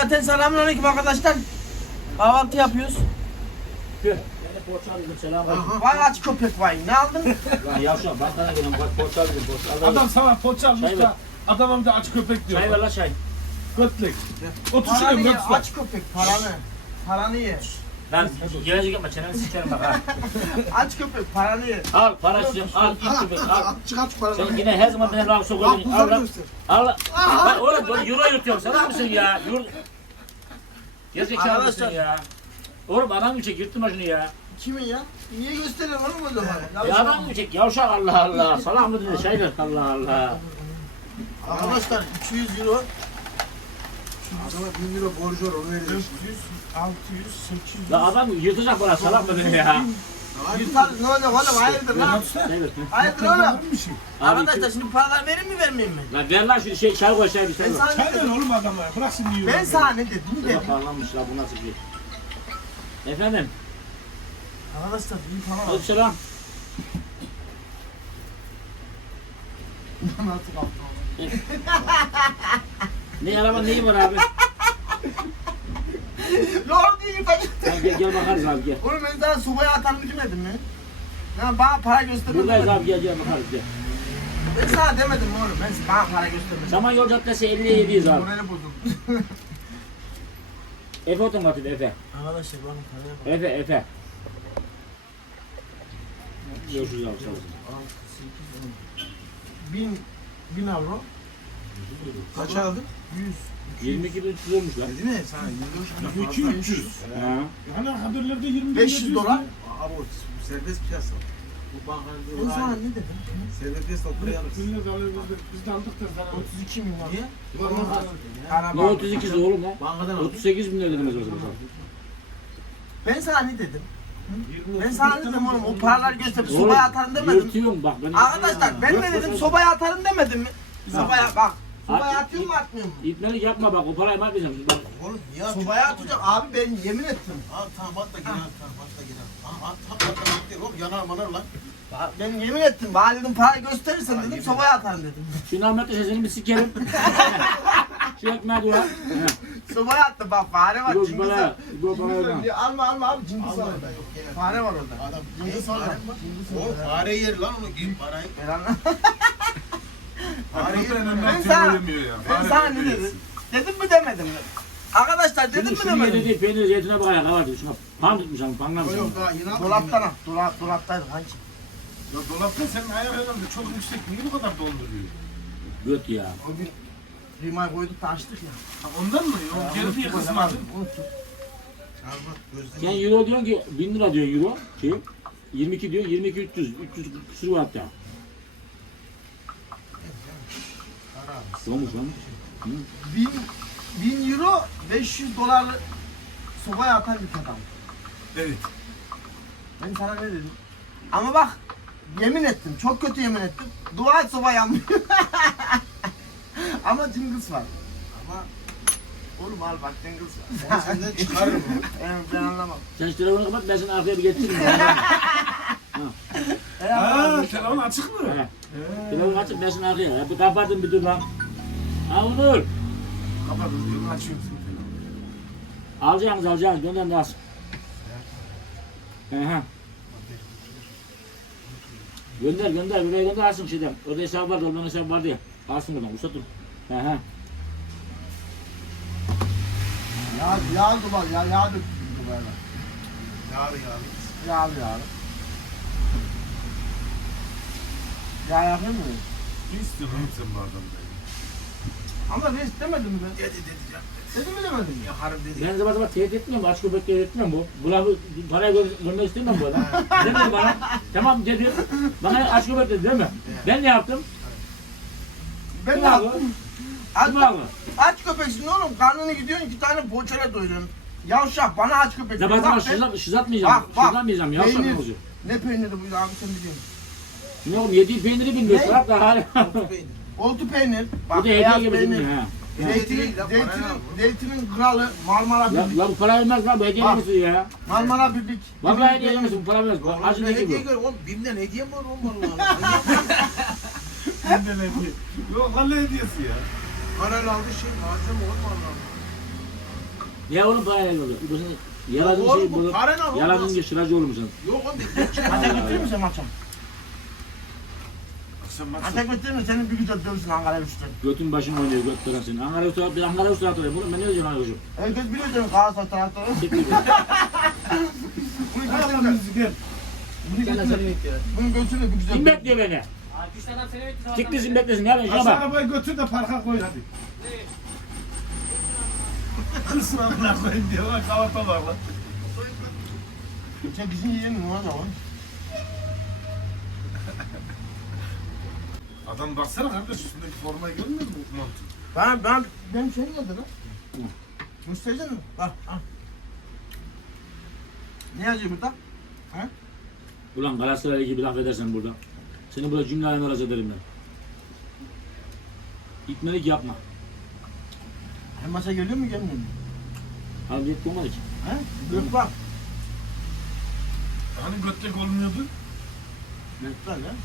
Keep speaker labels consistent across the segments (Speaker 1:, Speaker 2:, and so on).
Speaker 1: Cümleten selamünaleyküm arkadaşlar. Kahvaltı yapıyoruz.
Speaker 2: Beni poğaça aldım selam aleyküm.
Speaker 1: Vay aç köpek vay. Ne aldın?
Speaker 2: Lan yavşak bankana gelin bak poğaça aldım poğaça aldım.
Speaker 3: Adam sana poğaça almış
Speaker 2: Çay
Speaker 3: da
Speaker 2: ver.
Speaker 3: adamım da aç köpek diyor.
Speaker 2: Çay ver la çay.
Speaker 3: Götlek. 30
Speaker 1: Paranı
Speaker 3: lira
Speaker 1: ye,
Speaker 3: götürsün.
Speaker 1: aç köpek paranı. Paranı ye.
Speaker 2: Lan gelecek yapma çeneni sikerim bak ha.
Speaker 1: Aç köpek paranı ye.
Speaker 2: Al para istiyorum al git köpek al.
Speaker 4: Çıkar şu paraları.
Speaker 2: Sen yine her zaman beni rahatsız sokuyorsun. Al lan. Al lan. Lan oğlum böyle euro yürütüyorum sana mısın ya? Euro. Gezekalı mısın ya? Oğlum adam mı çek yırttırma şunu ya.
Speaker 1: Kimin ya? Niye gösteriyorsun oğlum o zaman?
Speaker 2: Ya adam mı çek yavşak Allah Allah. Salak mı dedi şeyler Allah Allah.
Speaker 1: Arkadaşlar 200 euro.
Speaker 4: Adama 1000 lira borcu var onu
Speaker 1: 400,
Speaker 4: verecek.
Speaker 1: 600, 800.
Speaker 2: Ya adam yırtacak bana salak mı dedi ya.
Speaker 1: Yutar ne olacak oğlum hayırdır lan?
Speaker 2: Şey ver.
Speaker 1: Hayırdır oğlum?
Speaker 3: Bir şey.
Speaker 1: Arkadaşlar şimdi paralar verir mi vermeyeyim mi?
Speaker 2: Lan ver lan şu şey çay koy çay bir
Speaker 1: Ben
Speaker 2: şey ver.
Speaker 1: sana ne
Speaker 3: Çay ver
Speaker 1: dedim?
Speaker 3: oğlum adama ya. Bırak şimdi yiyor.
Speaker 1: Ben sana ne dedim
Speaker 2: Ya
Speaker 1: dedim.
Speaker 2: parlanmış la bu nasıl bir. Efendim.
Speaker 1: Arkadaşlar iyi para var.
Speaker 2: Aleykümselam.
Speaker 1: Nasıl kalktı
Speaker 2: Ne arabanın neyi var abi?
Speaker 1: Lord iyi bak.
Speaker 2: Gel bakarız abi gel.
Speaker 1: Oğlum ben sana subaya atanı demedim mi? Ya bana para göstermedin.
Speaker 2: Buradayız abi gel bakarız gel.
Speaker 1: Ben sana demedim mi oğlum? Ben bana para göstermedim.
Speaker 2: Samanyolu Caddesi 50'ye 7'yiz abi.
Speaker 1: Morali bozuldu.
Speaker 2: Efe otomotiv Efe.
Speaker 1: Arkadaşlar bana paraya bak.
Speaker 2: Efe. Görüşürüz abi sağ olasın.
Speaker 1: 1000 euro.
Speaker 4: Kaç aldın?
Speaker 1: 100.
Speaker 2: 22.300 olmuş lan.
Speaker 4: Dedi ne sana?
Speaker 3: 200.
Speaker 2: Ha.
Speaker 3: Hani haberlerde 20
Speaker 1: 500 dolar.
Speaker 4: Abi o serbest piyasa. Bu bankanın
Speaker 1: Ben sana
Speaker 4: diyor.
Speaker 1: ne dedim?
Speaker 4: Serbest piyasa oturuyor yalnız.
Speaker 3: Biz de aldık da zarar.
Speaker 1: 32 milyon.
Speaker 4: Niye?
Speaker 1: Araba.
Speaker 2: Ne 32'si oğlum lan?
Speaker 4: Bankadan aldın.
Speaker 2: 38 bin ödedim o zaman.
Speaker 1: Ben sana ne dedim? Ben sana ne dedim oğlum? O paralar gösterip sobaya atarım demedim.
Speaker 2: Yırtıyorum bak ben.
Speaker 1: Arkadaşlar ben ne dedim? Sobaya atarım demedim mi? Sobaya bak. Sobaya atıyor mu atmıyor mu?
Speaker 2: İtmelik yapma bak o parayı bakmayacağım. Bak.
Speaker 4: Oğlum niye atıyorsun?
Speaker 1: Sobaya atacak abi ben yemin ettim.
Speaker 4: Al tamam at da gir at tamam at da gir at. At da gir oğlum yanar manar lan.
Speaker 1: Ben yemin ettim. Bana dedim parayı gösterirsen dedim sobaya atarım dedim.
Speaker 2: Şu Ahmet'le sesini bir sikerim. Şu ekmeği var.
Speaker 1: Sobaya attı bak fare var.
Speaker 2: Bu
Speaker 1: Cingiz'e.
Speaker 2: para. Bu para.
Speaker 1: Cingiz'e. Alma abi Cingiz var.
Speaker 4: Allah ben yok gene.
Speaker 1: Fare var orada.
Speaker 4: Adam
Speaker 1: Cingiz
Speaker 4: fare
Speaker 1: orada.
Speaker 4: mi?
Speaker 1: Cingiz
Speaker 4: O
Speaker 1: orada.
Speaker 4: fare yer lan onu giyin parayı.
Speaker 1: Ben anlamadım.
Speaker 4: Fare yer lan.
Speaker 1: Ben sana ne dedim? Dedim mi demedim mi? Arkadaşlar dedim mi
Speaker 2: Şunu
Speaker 1: demedim mi?
Speaker 2: yedi peynir zeytine bak ya kavardı. Şuna pan tutmuş ama panlamış.
Speaker 4: Yok daha yeni aldım.
Speaker 1: Dolaptan al. Dolaptaydı kanki.
Speaker 3: Ya dolapta senin ayar herhalde çok yüksek. Niye bu kadar donduruyor?
Speaker 2: Göt ya.
Speaker 1: O gün rimay koyduk da açtık ya.
Speaker 3: Ha, ondan mı? O geri niye kızmadın?
Speaker 1: Unuttum.
Speaker 4: Ahmet
Speaker 2: Sen
Speaker 4: gözlerini.
Speaker 2: euro diyorsun ki 1000 lira diyor euro. Şey, 22 diyor 22 300 küsur var hatta. Olmuş lan.
Speaker 1: 1000 euro 500 dolar sobaya atan bir adam.
Speaker 3: Evet.
Speaker 1: Ben sana ne dedim? Ama bak yemin ettim. Çok kötü yemin ettim. Dua et soba yanmıyor. Ama Cengiz var.
Speaker 4: Ama
Speaker 1: Oğlum al bak Cengiz var.
Speaker 4: ben senden çıkarırım onu.
Speaker 1: Ben anlamam.
Speaker 2: Sen şu telefonu kapat ben seni arkaya bir getiririm.
Speaker 3: Haa telefon açık mı?
Speaker 2: He. Telefonu açıp ben seni arkaya. Ya bir kapatın bir dur lan. Ha Onur.
Speaker 3: Kapatın diyorum açıyorum seni telefonu.
Speaker 2: Alacaksınız gönder de alsın. Aha. Gönder buraya gönder alsın şeyden. Orada hesap vardı oradan hesap vardı ya. Alsın oradan uzatın. Aha.
Speaker 1: Yağ duvar yağ döktüm duvarına.
Speaker 4: Yarı yarı.
Speaker 1: Yağ. Yağ yapayım mı?
Speaker 3: Ne istiyorsun oğlum sen bu adamdan?
Speaker 1: Ama ben istemedim mi?
Speaker 4: Dedi ya.
Speaker 1: Dedim mi demedim mi?
Speaker 4: Ya harbi dedi.
Speaker 2: Ben zaman tehdit etmiyorum. Aç köpek tehdit etmiyorum bu. Bu lafı parayı görmek istemiyorum bu adam. Demedi bana. Tamam dedi. Bana aç köpek dedi değil mi? Ben ne yaptım?
Speaker 1: Ben
Speaker 2: Kim
Speaker 1: de
Speaker 2: haklı?
Speaker 1: haklım.
Speaker 2: Kim haklı?
Speaker 1: Aç köpeksin oğlum. Karnını gidiyorsun 2 tane poğaçayla doyuruyorsun. Yavşak bana aç köpek.
Speaker 2: Ya ben
Speaker 1: Bak
Speaker 2: sana şızatmayacağım.
Speaker 1: Bak,
Speaker 2: Şızatmayacağım. Yavşak
Speaker 1: peynir.
Speaker 2: ne olacak?
Speaker 1: Ne peyniri bu abi sen biliyorsun.
Speaker 2: Ne oğlum yediği peyniri bilmiyorsun.
Speaker 1: Ne?
Speaker 2: Hatta hala.
Speaker 4: Peynir.
Speaker 1: Oltu peynir.
Speaker 2: Bu
Speaker 1: Bak
Speaker 2: da hediye
Speaker 1: beyaz
Speaker 2: gibi
Speaker 1: peynir.
Speaker 2: şimdi ha.
Speaker 1: Zeytinin kralı Marmara
Speaker 2: Ya,
Speaker 1: Bibik.
Speaker 2: la bu para vermez lan bu hediye
Speaker 1: Bak.
Speaker 2: misin ya?
Speaker 1: Marmara Bibik.
Speaker 2: Vallahi hediye misin bu para vermez. Bu
Speaker 4: Vallahi
Speaker 2: acı
Speaker 4: ne
Speaker 2: değil
Speaker 4: hediye
Speaker 2: bu.
Speaker 4: gör oğlum. Bimden hediye mi var oğlum vallahi?
Speaker 3: Benden hediye. Yok halle hediyesi ya.
Speaker 4: Parayla aldı şey malzeme olma Allah'ım.
Speaker 2: Ya oğlum parayla oluyor. Bu senin yaladığın
Speaker 4: Oğlum,
Speaker 2: şey
Speaker 4: bu
Speaker 2: bu.
Speaker 4: parayla olmaz.
Speaker 2: Yaladığın gibi şıracı olur musun?
Speaker 4: Yok oğlum.
Speaker 1: Hadi götürür müsün maçım?
Speaker 3: Akşam maç
Speaker 1: Hadi götürür müsün? Senin bir güzel dövüşsün Ankara güçleri.
Speaker 2: Götün başın oynuyor göt veren senin. Ankara Usta atıyor. Bunu ben ne diyeceğim Ankara Usta?
Speaker 1: Herkes biliyor senin Galatasaray taraftarı. Bunu götürür.
Speaker 3: gel.
Speaker 1: Bunu götürür. Bunu götürür bir güzel.
Speaker 2: Kim bekliyor beni? Çıktısın beklesin. Gel şuna
Speaker 3: Aşağı
Speaker 2: bak.
Speaker 3: arabayı götür de parka koy hadi. Kılsın amına koyayım diye lan kavata var lan.
Speaker 1: Sen bizim yiyelim mi o zaman?
Speaker 3: Adam baksana kardeş üstündeki formayı görmüyor musun bu montu?
Speaker 1: Benim şeyim nerede lan? Gösterecek misin? Bak, al. Ne yazıyor burada? Ha?
Speaker 2: Ulan Galatasaray gibi laf edersen burada. Seni burada cümle alem arası ederim ben. İtmelik yapma.
Speaker 1: Hem maça geliyor mu gelmiyor mu?
Speaker 2: Abi yetki olmadı ki.
Speaker 1: Ha? Yok bak.
Speaker 3: Hani götlek olmuyordu?
Speaker 1: Lan ya.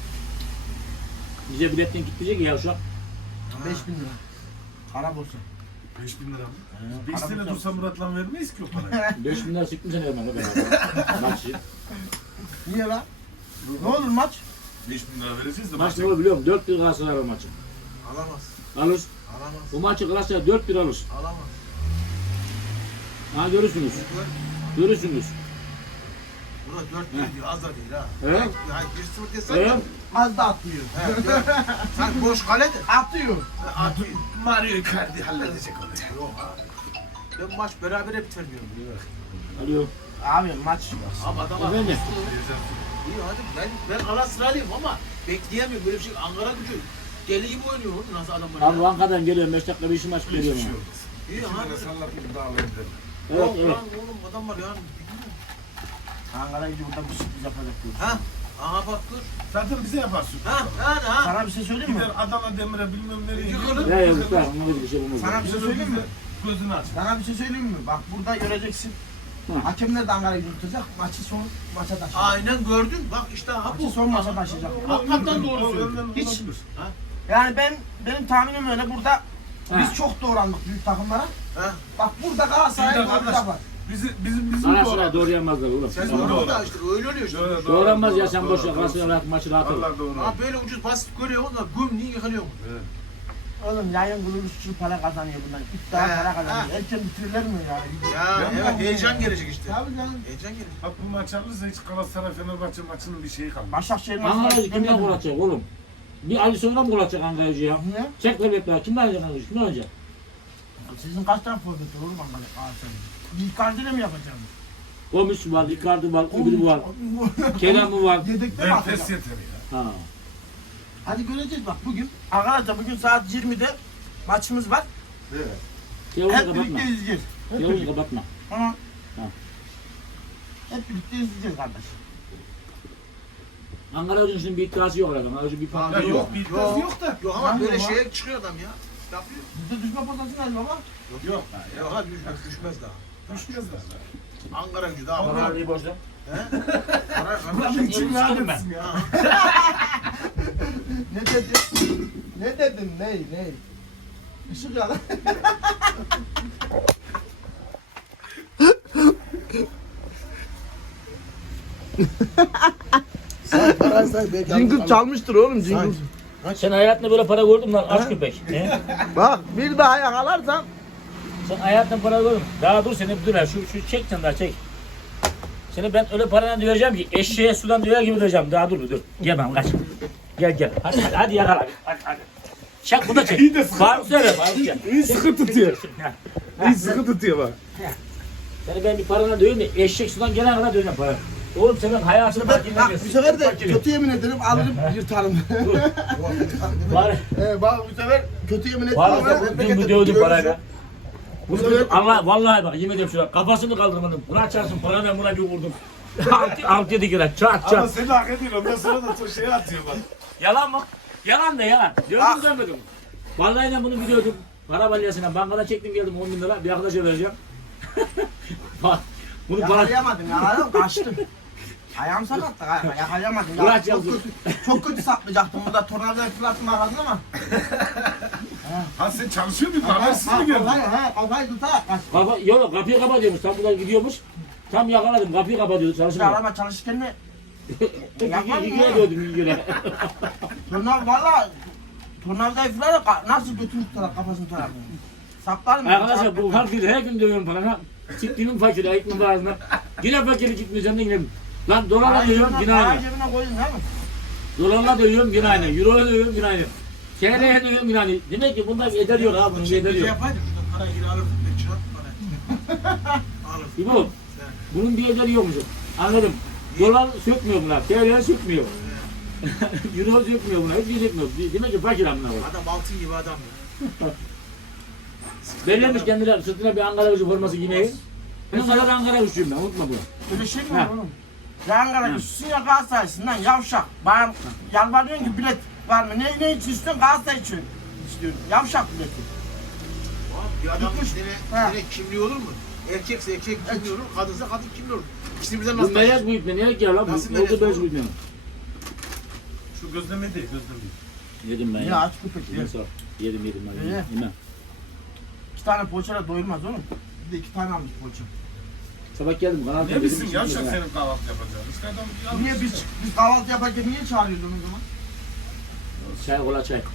Speaker 2: Bize biletten gitmeyecek ya şu an.
Speaker 1: 5000 lira. Kara borsa.
Speaker 3: 5000 lira mı?
Speaker 1: He,
Speaker 3: 5
Speaker 1: para
Speaker 3: sene
Speaker 1: bulacağım.
Speaker 3: dursa Murat'la vermeyiz ki o parayı.
Speaker 2: 5 bin lira sıktım seni hemen beraber. Maçı.
Speaker 1: Niye lan? Ne olur maç?
Speaker 3: 5000 lira vereceğiz de
Speaker 2: Maç ne olur biliyor musun? 4-1 Galatasaray var maçı.
Speaker 4: Alamaz.
Speaker 2: Alır.
Speaker 4: Alamaz.
Speaker 2: Bu maçı Galatasaray 4-1 alır.
Speaker 4: Alamaz.
Speaker 2: Ha görürsünüz. Görürsünüz.
Speaker 4: Burada 4 diyor az da değil ha.
Speaker 2: Evet.
Speaker 4: Yani 1-0 desen
Speaker 2: Evet.
Speaker 4: de.
Speaker 1: Az da atmıyor.
Speaker 4: Sen boş kale de.
Speaker 1: Atıyor.
Speaker 4: Atıyor.
Speaker 3: Mario Icardi halledecek onu.
Speaker 4: Yok ha. Ben maç berabere biter diyorum.
Speaker 2: Alo.
Speaker 1: Abi maç.
Speaker 4: Abi adam
Speaker 2: Efendim?
Speaker 4: İyi hadi ben Galatasaraylıyım ama bekleyemiyorum böyle bir şey. Ankara gücü deli gibi oynuyor oğlum nasıl adam
Speaker 2: Abi
Speaker 4: oynuyor.
Speaker 2: Ankara'dan geliyorum 5 dakika bir işim açıp geliyorum.
Speaker 3: Hiçbir şey
Speaker 2: abi.
Speaker 3: olmaz.
Speaker 4: İyi
Speaker 3: İki
Speaker 4: abi.
Speaker 3: tane sallatıp dağılayabilirim.
Speaker 2: Evet
Speaker 4: Yok
Speaker 2: evet.
Speaker 4: lan oğlum adam var yani.
Speaker 1: Ankara gidiyor burada bir sürpriz yapacak diyor.
Speaker 4: Ha? Aha bak dur.
Speaker 3: Zaten bize yaparsın.
Speaker 4: Ha? Ha?
Speaker 1: Sana bir şey söyleyeyim mi?
Speaker 3: Gider Adana Demir'e bilmem nereye
Speaker 4: Yıkılır.
Speaker 2: Ya ya Mustafa ona bir şey olmaz.
Speaker 1: Sana bir şey söyleyeyim mi?
Speaker 3: Gözünü aç.
Speaker 1: Sana bir şey söyleyeyim mi? Bak burada göreceksin.
Speaker 2: Hı.
Speaker 1: Hakemler de Ankara'yı tutacak. Maçı son maça taşıyacak.
Speaker 4: Aynen gördün. Bak işte ha
Speaker 1: Maçı
Speaker 4: bu.
Speaker 1: son maça taşıyacak.
Speaker 4: Hakikaten doğru söylüyor.
Speaker 1: Hiç.
Speaker 4: Ha?
Speaker 1: Yani benim tahminim öyle. Burada
Speaker 2: Ha.
Speaker 1: biz çok doğrandık büyük takımlara.
Speaker 4: Ha?
Speaker 1: Bak burada Galatasaray'ı
Speaker 3: Şimdi kardeş,
Speaker 1: doğrayacaklar.
Speaker 3: bizim
Speaker 2: Galatasaray doğru yanmazlar oğlum.
Speaker 4: Sen
Speaker 3: Doğru.
Speaker 4: doğru da işte öyle oluyor işte.
Speaker 2: Doğranmaz ya sen boş ver. Galatasaray rahat maçı rahat olur.
Speaker 3: Allah doğru.
Speaker 4: Ha böyle ucuz basit görüyor da güm niye yıkılıyor?
Speaker 1: Oğlum yayın kuruluşçu para kazanıyor bundan. İddia
Speaker 4: He,
Speaker 1: para kazanıyor.
Speaker 4: he.
Speaker 1: Erken bitirirler mi ya?
Speaker 4: Ya evet heyecan gelecek işte.
Speaker 1: Tabii canım.
Speaker 4: Heyecan gelecek.
Speaker 3: Bak bu maç alırsa hiç Galatasaray Fenerbahçe maçının bir şeyi kalmaz.
Speaker 1: Başakşehir
Speaker 2: Ankara
Speaker 1: maçı
Speaker 2: Gücü kimden gol atacak oğlum? Bir Ali Soyun'a mı gol atacak Ankara Gücü ya?
Speaker 1: Niye?
Speaker 2: Çek devletler. Kimden alacak Ankara Gücü? Kimden alacak?
Speaker 1: Sizin kaç tane forvet olur mu Galatasaray'ın? Bir Icardi'yle mi yapacağım?
Speaker 2: Gomis var, Icardi var, öbürü var. Kerem var.
Speaker 1: Yedekte mi
Speaker 3: Ben
Speaker 1: atacağım?
Speaker 3: pes yeter ya.
Speaker 2: Ha.
Speaker 1: Hadi göreceğiz bak bugün. Arkadaşlar bugün saat 20'de maçımız var.
Speaker 2: Kevuzu
Speaker 1: Hep
Speaker 2: kapatma.
Speaker 1: birlikte izleyeceğiz. Hep
Speaker 2: Kevuzu
Speaker 1: birlikte.
Speaker 2: kapatma.
Speaker 1: Tamam.
Speaker 2: Ha.
Speaker 1: Hep birlikte izleyeceğiz kardeş.
Speaker 2: Ankara Gücü'nün şimdi bir iddiası yok herhalde. Ankara Gücü bir puan
Speaker 3: Ya
Speaker 2: yok.
Speaker 3: yok bir iddiası yok da.
Speaker 4: Yok ama
Speaker 1: Tamam
Speaker 4: böyle
Speaker 1: ama.
Speaker 4: şeye çıkıyor adam ya. Yapıyor.
Speaker 1: Bizde düşme potansiyeli var baba.
Speaker 3: Yok.
Speaker 4: Yok ha düşmez daha.
Speaker 3: Düşmez de.
Speaker 4: Ankara gücü daha.
Speaker 2: Bana
Speaker 4: Para
Speaker 2: iyi boşta.
Speaker 4: Ankara
Speaker 1: İçim
Speaker 2: Sıkıldım ben.
Speaker 1: ya. Ne dedin? Ne dedin? Ney? Işık yalan.
Speaker 4: para say belki.
Speaker 1: Jingle çalmıştır oğlum jingle.
Speaker 2: Sen hayatında böyle para gördün mü lan aç köpek? He?
Speaker 1: Bak bir daha yakalarsan
Speaker 2: Sen hayatında para gördün mü? Daha dur seni bir dur ya. Şu çek sen daha çek. Seni ben öyle paradan döveceğim ki eşeğe sudan döver gibi döveceğim. Daha dur dur. Gel ben kaç. Gel. Hadi yakala. Hadi. Çek bu da çek.
Speaker 3: İyi de sıkı
Speaker 2: Faruk söyle Faruk gel.
Speaker 3: İyi sıkı tutuyor.
Speaker 2: Ha.
Speaker 3: İyi sıkı tutuyor bak.
Speaker 2: Seni ben bir paradan döveyim de eşek sudan gelene kadar döveceğim para. Oğlum senin hayatını bak
Speaker 1: bak bu sefer de kötü yemin ederim alırım yırtarım.
Speaker 2: Var.
Speaker 1: Bak bu sefer kötü yemin ettim
Speaker 2: Var
Speaker 1: ama
Speaker 2: ya dün bu dövdüm parayla. Bunu Allah vallahi bak yemin ederim şuna kafasını kaldırmadım. Buna açarsın parayla buna bir vurdum. 6-7 kere çat
Speaker 3: Ama
Speaker 2: çat.
Speaker 3: seni hak ediyor. Ondan sonra da çok şey atıyor bak.
Speaker 2: Yalan mı? Yalan da yalan. Gördüm görmedim. Vallahi ben bunu biliyordum. Para balyasına bankadan çektim geldim 10 bin lira bir arkadaşa vereceğim. Bak bunu bana
Speaker 1: yakalayamadım kaçtım. Ayağım sakattı yakalayamadım.
Speaker 2: Bırak
Speaker 1: Ya,
Speaker 2: yazdım.
Speaker 1: çok kötü saplayacaktım burada tornavida fırlattım arkasına ama.
Speaker 3: Ha sen çalışıyor muydun? Habersiz mi geldin?
Speaker 1: Kafayı tutarak kaç.
Speaker 2: Yok kapıyı kapatıyormuş. Tam buradan gidiyormuş. Tam yakaladım. Kapıyı kapatıyordu. Çalışmıyor.
Speaker 1: Araba çalışırken ne?
Speaker 2: İlgiye diyordum ilgiye.
Speaker 1: Valla tornavidayı falan nasıl götünü tutarak kafasını tutarak. Saplarım.
Speaker 2: Arkadaşlar bu fakiri her gün dövüyorum bana. Siktiğimin fakiri ayıkmın ağzına. Yine fakiri gitmiyor sen de yine. Lan dolarla dövüyorum yine aynı.
Speaker 1: Cebine koydun değil mi?
Speaker 2: Dolarla dövüyorum yine aynı. Euro'ya dövüyorum yine aynı. TL'ye dövüyorum yine aynı. Demek ki bunda bir eder yok abi. Bunun bir eder
Speaker 4: Gece
Speaker 2: yok.
Speaker 4: yapaydım şurada para geri alırdım ben çarp para. Alırdım.
Speaker 2: İbo, bunun bir ederi yokmuş. Anladım. Dolar sökmüyor buna. TL sökmüyor. Euro sökmüyor buna. Hiçbir şey sökmüyor. Demek ki fakir amına var.
Speaker 4: Adam altın gibi adam ya.
Speaker 2: Bellemiş kendine sırtına bir Ankara gücü forması giymeyi. Ben kadar Ankara gücüyüm ben. Unutma bunu.
Speaker 1: Öyle şey mi
Speaker 2: Ha.
Speaker 1: var oğlum? Ya Ankara üstün ya Galatasaray'sın lan yavşak. Bana yalvarıyorsun ki bilet var mı? Ne için istiyorsun? Galatasaray için istiyorum. Yavşak bileti.
Speaker 4: Bir adam
Speaker 1: Ha.
Speaker 4: direkt kimliği olur mu? Erkekse erkek kimliği olur, kadınsa kadın kimliği olur. İşte bizden
Speaker 2: Bu
Speaker 4: nasıl
Speaker 2: melek bu ipne. Nereye gel lan?
Speaker 4: Nasıl
Speaker 2: Bu oldu
Speaker 4: melek
Speaker 2: beş
Speaker 4: bu?
Speaker 2: bu ipne.
Speaker 3: Şu gözleme değil, gözleme.
Speaker 2: Yedim ben
Speaker 1: Ya
Speaker 2: ya.
Speaker 1: aç köpek
Speaker 2: Yedim
Speaker 1: ye.
Speaker 2: sağ ol. Yedim ben.
Speaker 1: Ye.
Speaker 2: Yemem.
Speaker 1: 2 tane poğaçayla doyulmaz oğlum. Bir de 2 tane almış poğaça.
Speaker 2: Sabah geldim kanal
Speaker 3: Ne bilsin yavşak senin kahvaltı yapacağını. İşte adam bir
Speaker 1: Niye biz kahvaltı yaparken niye çağırıyorsun o zaman?
Speaker 2: Çay kola çay.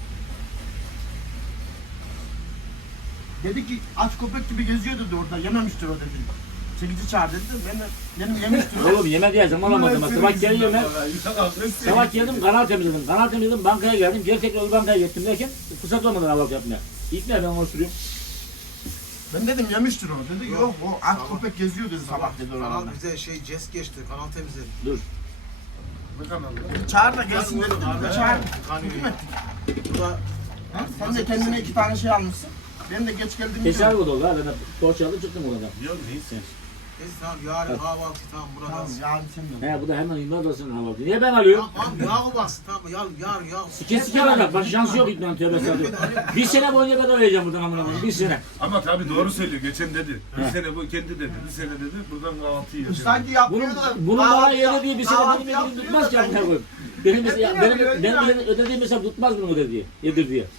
Speaker 1: Dedi ki aç köpek gibi geziyor dedi orada. Yememiştir o dedi. Çekici çağır dedi. Benim yemiştir o.
Speaker 2: Oğlum yemek yiyeceğim olamadım. Sabah geliyorum ben.
Speaker 3: Sabah
Speaker 2: Sabah geldim kanal temizledim. Kanal temizledim bankaya geldim. Geri tekrar o bankaya gittim derken fırsat olmadı kahvaltı yapmaya. İlk ne ben konuşturuyorum.
Speaker 1: Ben dedim yemiştir o. Dedi yok o aç köpek geziyor dedi sabah dedi
Speaker 4: Kanal
Speaker 1: orada.
Speaker 4: bize jest geçti, kanal temizledi.
Speaker 2: Dur.
Speaker 3: Ne kanalı?
Speaker 1: Çağır da gelsin dedi. Çağır.
Speaker 4: Kanıyor
Speaker 1: Hüküm
Speaker 4: ya.
Speaker 1: ettik.
Speaker 4: Bu da
Speaker 1: Ha? Sen de kendine 2 tane şey almışsın. Ben de geç geldim.
Speaker 2: Teşekkür oldu ha. Ben de borç aldım çıktım oradan.
Speaker 3: Yok neyse.
Speaker 4: neyse tamam yarın kahvaltı tamam burada.
Speaker 1: Tamam yarın sen de.
Speaker 2: He bu da hemen yılmaz olsun kahvaltı. Niye ben alıyorum?
Speaker 4: Tamam yağı bassın tamam yarın yağ.
Speaker 2: Sike alacak. Başka şansı yok İknan tövbe estağfurullah. Bir sene boyunca ben oynayacağım buradan amına koyayım. Bir sene.
Speaker 3: Ama tabii doğru söylüyor. Geçen dedi. Bir sene bu kendi dedi. Bir sene dedi. Buradan kahvaltı yiyor.
Speaker 1: Sanki yapıyor da.
Speaker 2: Bunun bana
Speaker 1: kahvaltı
Speaker 2: ödediği diye bir sene
Speaker 1: kahvaltı
Speaker 2: benim ödediğim
Speaker 1: yapıyor
Speaker 2: tutmaz ki
Speaker 1: da
Speaker 2: amına
Speaker 1: ben-
Speaker 2: koyayım. Benim
Speaker 1: yapıyor,
Speaker 2: benim ödediğim hesap tutmaz bunun ödediği. Yedir diye.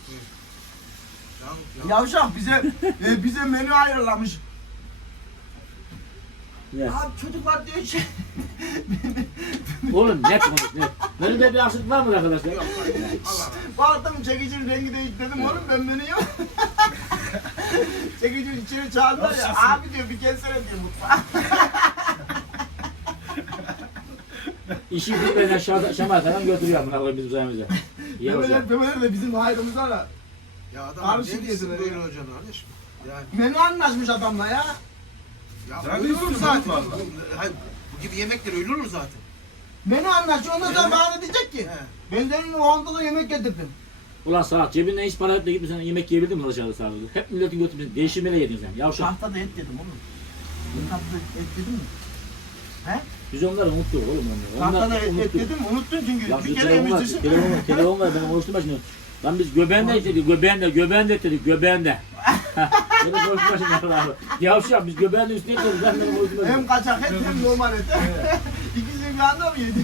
Speaker 1: Yavşak bize menü ayarlamış.
Speaker 2: Ne?
Speaker 1: Abi çocuklar diyor ki
Speaker 2: Oğlum net konuş net. Benim de bir aksılık var mı arkadaşlar?
Speaker 1: baktım çekicinin rengi değişti dedim oğlum ben menüyü çekicinin içeri çağırdılar ya abi diyor bir gelsene diyor mutfağa.
Speaker 2: İşi bitmeden şamartadan götürüyor amına koyayım bizim sayemizde. İyi hocam.
Speaker 1: Bebeler de bizim hayrımıza da
Speaker 4: Ya adam
Speaker 1: Karışık
Speaker 4: ne bilsin
Speaker 1: yediler
Speaker 4: böyle
Speaker 1: ya.
Speaker 4: hocanı kardeşim. Yani
Speaker 1: menü anlaşmış adamla ya.
Speaker 4: ya
Speaker 3: Zaten
Speaker 4: öyle olur
Speaker 3: üstüne
Speaker 4: zaten.
Speaker 3: var.
Speaker 4: Hayır, bu gibi yemekler öyle olur zaten.
Speaker 1: Menü anlaşıyor ondan sonra bana ne diyecek ki?
Speaker 4: He.
Speaker 1: Ben senin o anda da yemek getirdim.
Speaker 2: Ulan saat cebinden hiç para etme gitmiş sen yemek yiyebildin mi dışarıda sağda? Hep milletin götürmüş. Değişimine yedin sen. Yavşak.
Speaker 1: Tahtada et dedim oğlum. Tahtada et dedim mi? He?
Speaker 2: Biz onları unuttuk oğlum onları.
Speaker 1: Tahtada et
Speaker 2: unuttuk.
Speaker 1: dedim unuttun çünkü
Speaker 2: Ya
Speaker 1: bir
Speaker 2: şu
Speaker 1: kere
Speaker 2: telefon var,
Speaker 1: yemişsin.
Speaker 2: telefon var ben konuştum şimdi. Lan biz göbeğinde dedik, göbeğinde dedik, göbeğinde. Beni konuşma şimdi abi. Yavşak biz göbeğinde üstüne dedik, ben beni konuşma.
Speaker 1: Hem kaçak et hem normal et. İkisini bir anda mı yedin?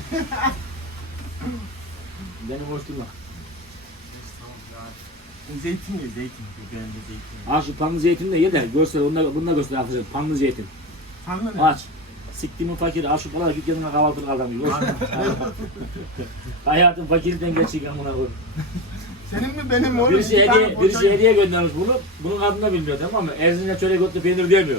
Speaker 2: Beni konuşturma.
Speaker 1: Zeytin ye zeytin. Göbeğinde zeytin.
Speaker 2: Ha şu panlı zeytini de ye de göster, bununla göster arkadaşlar. Panlı zeytin.
Speaker 1: Tanrı ne?
Speaker 2: Aç. Siktiğimin fakiri, al şu paraları git yanına kahvaltılık adam gibi. Hayatın fakirlikten geçecek amına koyayım.
Speaker 1: Senin mi benim mi oğlum?
Speaker 2: Birisi
Speaker 1: İki tane
Speaker 2: hediye, birisi
Speaker 1: poğaça-
Speaker 2: hediye göndermiş bunu. Bunun adını bilmiyor tamam mı? Erzincan çörek otlu peynir diyemiyor.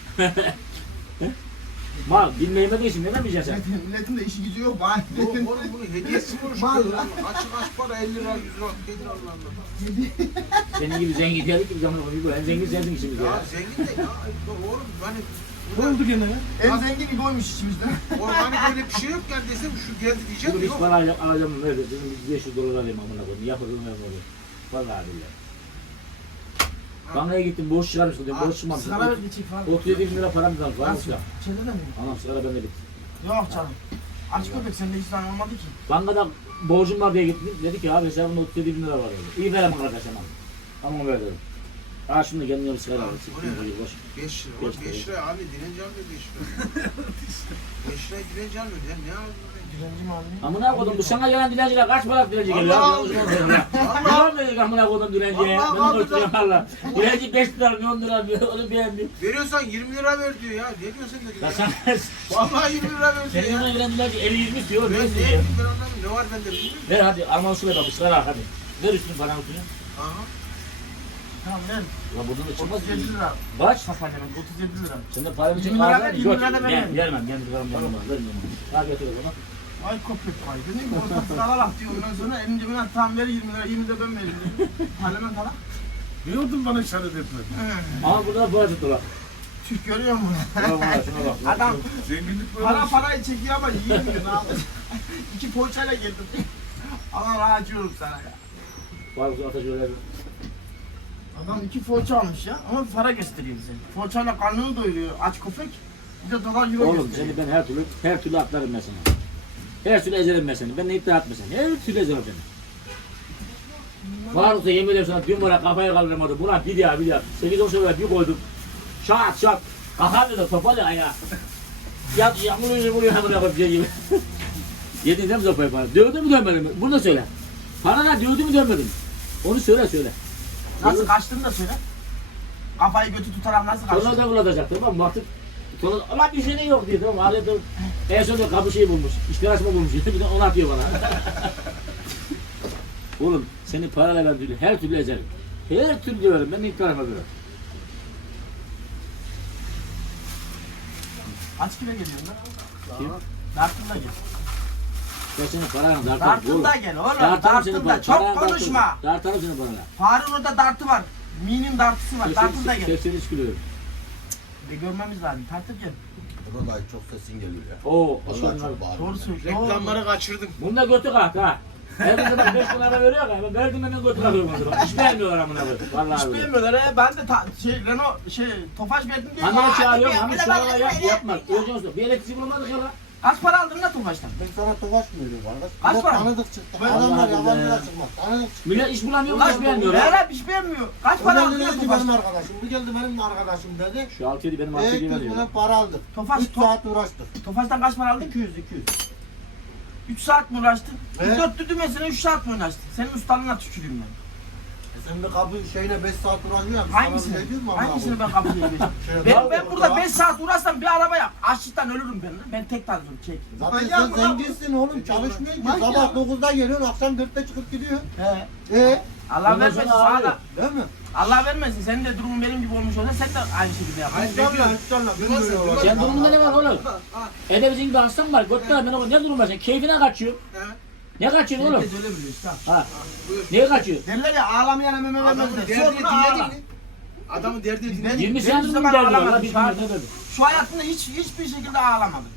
Speaker 2: Mal bilmeyime için ne demeyeceksin sen?
Speaker 1: Milletin de işi gücü yok. Bari.
Speaker 4: Oğlum bunun hediyesi mi olur şu
Speaker 1: Vallahi.
Speaker 4: kadar? Açık para 50 lira 100 lira 50 lira Allah'ım.
Speaker 2: Senin gibi zengin geldik ki bir zaman oluyor. En zengin sensin içimizde
Speaker 4: Ya
Speaker 2: ya.
Speaker 4: zengin de ya oğlum hani
Speaker 1: Ne oldu gene ya? En zengin koymuş içimizde.
Speaker 4: oğlum hani böyle bir şey yok yani desem şu geldi diyeceğim
Speaker 2: Bunu
Speaker 4: de
Speaker 2: hiç
Speaker 4: yok.
Speaker 2: para alacağım mı? Nerede? Dedim 500 dolar alayım amına koyayım. Yapalım yapalım. Vallahi billahi. Bankaya gittim borç çıkarmıştım. Dedim, borç çıkmamış.
Speaker 1: Sigara içecek falan.
Speaker 2: 37 bin lira param kaldı. Var mı silah?
Speaker 1: İçeride de mi?
Speaker 2: Anam sigara bende bitti.
Speaker 1: Yok canım. Aç köpek sende hiç tane olmadı ki.
Speaker 2: Bankada borcum var diye gittim. Dedi ki abi hesabında 37 bin lira var dedi. İyi veremem kardeş aman. Tamam ver dedim. Aa şimdi kendine bir sigara al.
Speaker 4: Bu ne?
Speaker 2: Boş.
Speaker 4: 5 lira.
Speaker 2: Beş
Speaker 4: 5 lira abi dilenci almıyor 5 lira. 5 lira dilenci almıyor ya ne aldın?
Speaker 1: Dilenci mi almıyor?
Speaker 2: Amına kodum bu sana gelen dilenciler kaç para dilenci geliyor?
Speaker 4: Allah
Speaker 2: Allah dedik amına kodum dilenciye.
Speaker 4: Allah
Speaker 2: Beni
Speaker 4: Allah.
Speaker 2: götürüyor valla. Dilenci 5 lira mı 10 lira mı onu beğendim.
Speaker 4: Veriyorsan 20 lira ver diyor ya. Ne diyorsun sen
Speaker 2: Ya
Speaker 4: ya?
Speaker 2: sen
Speaker 4: Vallahi 20 lira ver diyor
Speaker 2: senin
Speaker 4: ya.
Speaker 2: yanına gelen dilenci 50-20 diyor.
Speaker 4: Ben
Speaker 2: Ne
Speaker 4: ne
Speaker 2: istiyor?
Speaker 4: bileyim ben anlamadım. Ne var bende bilmiyorum.
Speaker 2: Ver hadi Alman usulü bak sigara al hadi. Ver üstünü bana üstünü.
Speaker 4: Aha.
Speaker 1: Tamam ver.
Speaker 2: Ya buradan da çıkmaz.
Speaker 1: 37 lira.
Speaker 2: Kaç?
Speaker 1: Safan demek 37 lira.
Speaker 2: Sen de paramı çek
Speaker 1: 20 lira ver,
Speaker 2: ağzına.
Speaker 1: 20 lira da
Speaker 2: Göt.
Speaker 1: veremem.
Speaker 2: Vermem. Kendi paramı vermem. Vermem. Hadi götür o zaman.
Speaker 1: Ay köpek vay. Dedim ki ortasını alarak diyor. Ondan sonra elim cebine tam ver 20 lira. 20 de ben vereyim. Parlament alak.
Speaker 3: Niye oldun bana işaret etmedin?
Speaker 2: Ama burada da boğa tuttular.
Speaker 1: Türk görüyor musun?
Speaker 2: Şuna bak. Şuna bak.
Speaker 1: Adam
Speaker 3: Zenginlik böyle. şey.
Speaker 1: parayı çekiyor ama yiyemiyor. Ne yapayım? 2 poğaçayla geldim. Allah razı olsun sana ya.
Speaker 2: Var bu ateş öyle.
Speaker 1: Adam 2 poğaça almış ya ama para gösteriyor bize. Poğaçayla karnını doyuruyor aç köpek. Bir de dolar euro
Speaker 2: Oğlum
Speaker 1: gösteriyor.
Speaker 2: seni ben her türlü atlarım ben sana. Her türlü ezerim ben seni. Ben de iddia atma seni. Her türlü ezerim seni. Varsa yemin ederim sana bir numara kafaya kaldıramadım. Buna bir ya. 8-10 sefer bir koydum. Şat. Kafamda da topalı ayağa. Yağmur vuruyor hamura koyup şey gibi. Yedin değil mi sopayı bana? Dövdü mü dönmedin mi? Bunu da söyle. Parana dövdü mü dönmedin mi? Onu söyle.
Speaker 1: Nasıl kaçtığını da söyle. Kafayı götü tutarak nasıl
Speaker 2: Sonra
Speaker 1: kaçtın?
Speaker 2: da bulacak tamam mı? Baktık. Sonra ama bir şey yok diye tamam mı? Alet en sonunda kapı şeyi bulmuş. İşler açma bulmuş. Bir de onu atıyor bana. Oğlum seni parayla ben türlü, her türlü ezerim. Her türlü döverim. Ben ilk tarafa döverim.
Speaker 1: Kaç kilo geliyorsun lan?
Speaker 2: Kim?
Speaker 1: Dartın'da gel.
Speaker 2: Ben seni parayla dartarım.
Speaker 1: Dartın'da gel oğlum.
Speaker 2: Dartarım seni
Speaker 1: Dartın'da. Çok konuşma.
Speaker 2: Dartarım seni parayla.
Speaker 1: Faruk'un orada dartı var. Mi'nin dartısı var. Dartın'da gel.
Speaker 2: 83 kilo.
Speaker 1: Bir görmemiz lazım. Tartıp gel.
Speaker 5: Burada da çok sesin geliyor ya.
Speaker 2: Oo.
Speaker 5: Vallahi çok bağırıyor.
Speaker 1: Doğru söylüyor.
Speaker 4: Reklamları kaçırdın.
Speaker 2: Bunda götü kalk ha. Her zaman 5 bin lira veriyor ya. Ben verdim hemen götü kalkıyorum. Hiç beğenmiyorlar amına koyayım. Vallahi
Speaker 1: Hiç
Speaker 2: öyle.
Speaker 1: beğenmiyorlar he. Ben de Renault Tofaş verdim diye.
Speaker 2: Hanımı
Speaker 1: Ya,
Speaker 2: çağırıyorum.
Speaker 1: hadi
Speaker 2: Hanım
Speaker 1: be,
Speaker 2: çağırıyor.
Speaker 1: hadi be,
Speaker 2: Yapma.
Speaker 1: hadi be.
Speaker 2: Göreceğiz. Bir elektriği bulamadık ya lan.
Speaker 1: Kaç para aldın lan Tofaş'tan?
Speaker 5: Ben sana tokaç mı veriyorum kardeş?
Speaker 1: Kaç
Speaker 5: Millet
Speaker 1: para?
Speaker 5: tanıdık çıktı.
Speaker 1: Ben-
Speaker 5: Adamlar
Speaker 2: Allah
Speaker 5: yabancılar
Speaker 2: Allah.
Speaker 5: çıkmaz. Tanıdık çıktı.
Speaker 2: Millet iş bulamıyor.
Speaker 1: Kaç
Speaker 2: Hiç beğenmiyorlar.
Speaker 1: Meğer hiç beğenmiyor. Kaç para
Speaker 5: Bu
Speaker 1: aldın
Speaker 5: geldi
Speaker 1: lan
Speaker 5: dedi benim
Speaker 1: Tofaş'tan?
Speaker 5: arkadaşım. Bu geldi benim arkadaşım dedi.
Speaker 2: Şu 6-7 benim 6-7
Speaker 5: 200
Speaker 2: veriyor.
Speaker 5: milyon para aldık.
Speaker 1: Tofaş,
Speaker 5: 3 saat uğraştık.
Speaker 1: Tofaş'tan kaç para aldın? 200. 3 saat mi uğraştın?
Speaker 5: He?
Speaker 1: 4 düğmesine 3 saat mi uğraştın? Senin ustalığına tüküreyim ben.
Speaker 5: Sen bir kapı şeyine 5 saat uğraşmıyor ya.
Speaker 1: Hangisini? Hangisini ben kapıya geçeyim? Ben burada 5 saat uğraşsam bir araba yap. Açlıktan ölürüm ben. Ben tek tarzım çek.
Speaker 5: Zaten
Speaker 1: Manyak
Speaker 5: sen
Speaker 1: mı lan bu?
Speaker 5: zenginsin oğlum. Çalışmıyorsun ki.
Speaker 1: Manyak.
Speaker 5: Sabah 9'da geliyorsun, akşam 4'te çıkıp gidiyorsun.
Speaker 1: He. Allah
Speaker 2: Ondan
Speaker 1: vermesin
Speaker 2: sonra
Speaker 1: sana da.
Speaker 5: Değil mi?
Speaker 1: Allah vermesin. Senin de durumun benim gibi olmuş olsa sen de aynı şekilde yap.
Speaker 5: Estağfurullah. Ben böyle olacağım.
Speaker 2: Sen durumunda ne var oğlum? Edebizin gibi hastan var. Götler ben o ne durum var sen? Keyfine kaçıyor. Ne kaçıyorsun oğlum?
Speaker 1: Herkes öyle biliyor işte.
Speaker 2: Ha. Neye kaçıyor?
Speaker 1: Derler ya ağlamayan meme
Speaker 4: Adamın
Speaker 1: vermezler.
Speaker 4: derdini
Speaker 1: Sorunu ağla.
Speaker 4: dinledin mi? Adamın derdini dinledin mi?
Speaker 2: 20
Speaker 1: hiçbir
Speaker 2: senedir
Speaker 1: zaman
Speaker 2: mi derdi var
Speaker 1: ağlamadım.
Speaker 2: lan? Bir
Speaker 1: Şu an-
Speaker 2: ne dedi?
Speaker 1: Şu hayatımda hiçbir şekilde ağlamadım.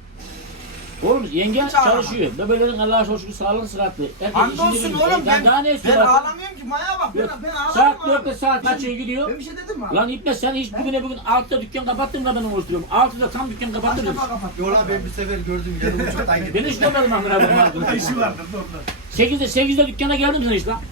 Speaker 2: Oğlum yengen
Speaker 1: Hiç ağlama.
Speaker 2: çalışıyor. Ne böyle dedin Allah'a şükür sağlığın sıhhatli. Herkes
Speaker 1: Andolsun
Speaker 2: işini
Speaker 1: oğlum
Speaker 2: biliyor.
Speaker 1: ben,
Speaker 2: Daha ne
Speaker 1: ben
Speaker 2: istiyor?
Speaker 1: ağlamıyorum ki maya bak
Speaker 2: Yok.
Speaker 1: ben ağlamam
Speaker 2: Saat
Speaker 1: abi.
Speaker 2: 4'te saat kaçıyor gidiyor.
Speaker 1: Ben bir şey dedim mi abi?
Speaker 2: Lan İbne sen hiç bugüne bugün 6'da dükkan kapattın da ben onu oluşturuyorum. 6'da tam dükkan
Speaker 1: Kaç
Speaker 2: kapattın.
Speaker 1: defa kapattın?
Speaker 5: Yola ben bir sefer gördüm. 7.30'dan gittim.
Speaker 2: Ben hiç görmedim amına koyayım.
Speaker 1: İşi vardır doğru.
Speaker 2: 8'de dükkana geldim sen işte lan.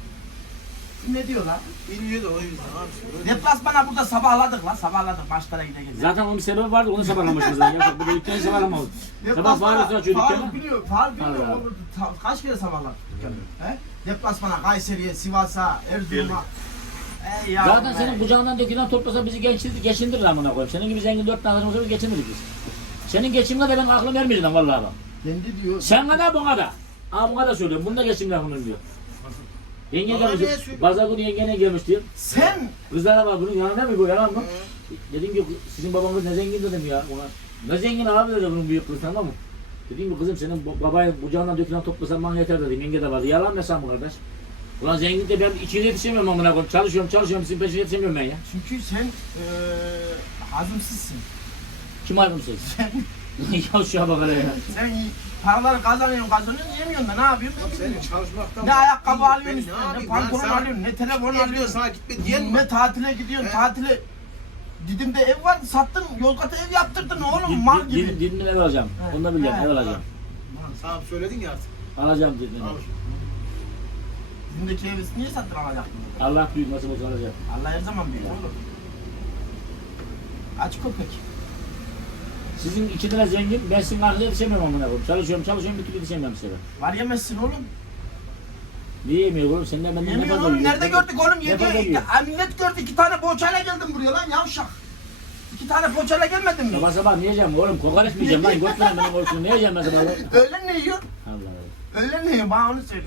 Speaker 1: Ne diyorlar?
Speaker 4: Bilmiyor da o yüzden abi.
Speaker 1: Deplasmana burada sabahladık lan sabahladık maçlara gide gide.
Speaker 2: Zaten onun bir sebebi vardı onu sabahlamışız zaten. Ya bu dükkanı sabahlamadık. Sabah Fahrettin açıyor dükkanı.
Speaker 1: Faruk biliyor. Faruk biliyor.
Speaker 2: Allah.
Speaker 1: Oğlum, kaç kere sabahladık dükkanı? He? Deplasmana Kayseri'ye, Sivas'a, Erzurum'a. Ey yavrum
Speaker 2: Zaten
Speaker 1: be.
Speaker 2: senin kucağından dökülen toplasa bizi geçindirir amına koyayım. Senin gibi zengin 4 tane adamımızı geçindirdik biz. Senin geçimine de ben aklım vermiyor lan vallahi bak.
Speaker 1: Kendi diyor.
Speaker 2: Sen kadar buna da. Aa buna da söylüyorum. Bunda geçim lafını diyor. Yenge
Speaker 4: Bana
Speaker 2: gelmiş.
Speaker 4: niye söylüyorsun?
Speaker 2: Pazar günü yengene gelmiş diyor.
Speaker 1: Sen
Speaker 2: Kızlara var bunun yanında mı bu yalan mı? Dedim ki sizin babanız ne zengin dedim ya ona. Ne zengin abi dedi bunun büyük kız tamam mı? Dedim ki kızım senin babayın kucağından dökülen toplasan bana yeter dedim. Yenge de vardı. Yalan mı sen bu kardeş? Ulan zengin de ben içine yetişemiyorum amına koyayım. Çalışıyorum sizin peşine yetişemiyorum ben ya.
Speaker 1: çünkü sen hazımsızsın.
Speaker 2: Kim ayrımsız? Ya şu bak hele ya.
Speaker 1: Sen paraları kazanıyorsun yemiyorsun da ne yapıyorsun?
Speaker 4: Senin çalışmaktan...
Speaker 1: Ne ayakkabı
Speaker 4: Ben
Speaker 1: alıyorsun üstüne, ne
Speaker 4: yapayım?
Speaker 1: pantolon
Speaker 4: Ben sana-
Speaker 1: alıyorsun, ne telefon
Speaker 4: Gitme diyor,
Speaker 1: alıyorsun.
Speaker 4: sana gitme diyen mi?
Speaker 1: Ne tatile gidiyorsun,
Speaker 4: He.
Speaker 1: tatile. Didim'de ev var, sattın, Yozgat'a ev yaptırdın oğlum, mal gibi.
Speaker 2: Dilimden ev alacağım.
Speaker 1: He.
Speaker 2: Onu da biliyorum
Speaker 1: He.
Speaker 2: ev alacağım.
Speaker 4: Sana söyledin ya artık.
Speaker 2: Alacağım dilimden.
Speaker 4: Al.
Speaker 1: Bundaki evi niye satın alacaktın?
Speaker 2: Allah büyük nasıl olsa alacak.
Speaker 1: Allah her zaman büyük oğlum. Aç köpek.
Speaker 2: Sizin 2 lira zengin, ben sizin arkada yetişemiyorum amına koyayım. Çalışıyorum bir türlü yetişemiyorum size.
Speaker 1: Var yemezsin oğlum.
Speaker 2: Niye yemiyor oğlum? Senden benden ne
Speaker 1: Yemiyor
Speaker 2: fazla
Speaker 1: oğlum.
Speaker 2: yiyor?
Speaker 1: Nerede gördük oğlum?
Speaker 2: Ne
Speaker 1: Yedi.
Speaker 2: fazla yiyor?
Speaker 1: Millet gördü. 2 tane poğaçayla geldim buraya lan yavşak. 2 tane poğaçayla gelmedin mi?
Speaker 2: Sabah sabah ne yiyeceğim oğlum? Kokoreç mi yiyeceğim lan? Götürün benim olsun. Ne yiyeceğim ben sabah?
Speaker 1: Öğlen ne yiyor?
Speaker 2: Allah Allah.
Speaker 1: Öğlen ne yiyor? Bana onu söyle.